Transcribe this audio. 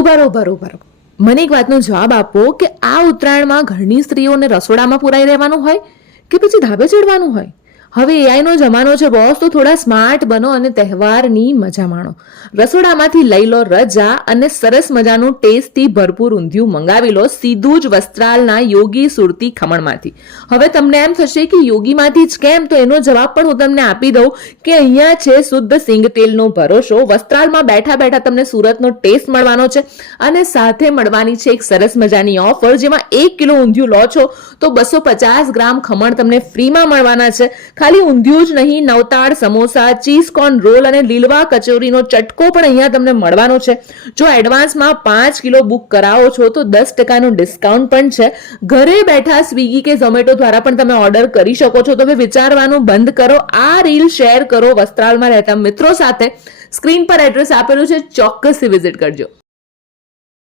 ઉભારો. મને એક વાતનો જવાબ આપો કે આ ઉત્તરાયણમાં ઘરની સ્ત્રીઓને રસોડામાં પુરાઈ રહેવાનું હોય કે પછી ધાબે ચડવાનું હોય? હવે એઆઈનો જમાનો છે બોસ, તો થોડા સ્માર્ટ બનો અને તહેવારની મજા માણો. રસોડામાંથી લઈ લો રજા અને સરસ મજાનું ટેસ્ટથી ભરપૂર ઊંધિયું મંગાવી લો, સીધું જ વસ્ત્રાલના યોગી સુરતી ખમણમાંથી. હવે તમને એમ થશે કે યોગીમાંથી જ કેમ, તો એનો જવાબ પણ હું તમને આપી દઉં કે અહીંયા છે શુદ્ધ સિંગ તેલનો ભરોસો. વસ્ત્રાલમાં બેઠા બેઠા તમને સુરતનો ટેસ્ટ મળવાનો છે અને સાથે મળવાની છે એક સરસ મજાની ઓફર, જેમાં 1 કિલો ઊંધિયું લો છો તો 250 ગ્રામ ખમણ તમને ફ્રીમાં મળવાના છે. ખાલી ઊંધિયું જ નહીં, નવતાડ, સમોસા, ચીઝ કોર્ન રોલ અને લીલવા કચોરીનો ચટકો પણ અહીંયા તમને મળવાનો છે. જો એડવાન્સમાં 5 કિલો બુક કરાવો છો તો 10% ડિસ્કાઉન્ટ પણ છે. ઘરે બેઠા સ્વિગી કે ઝોમેટો દ્વારા પણ તમે ઓર્ડર કરી શકો છો. તમે વિચારવાનું બંધ કરો, આ રીલ શેર કરો વસ્ત્રાલમાં રહેતા મિત્રો સાથે. સ્ક્રીન પર એડ્રેસ આપેલું છે, ચોક્કસથી વિઝિટ કરજો.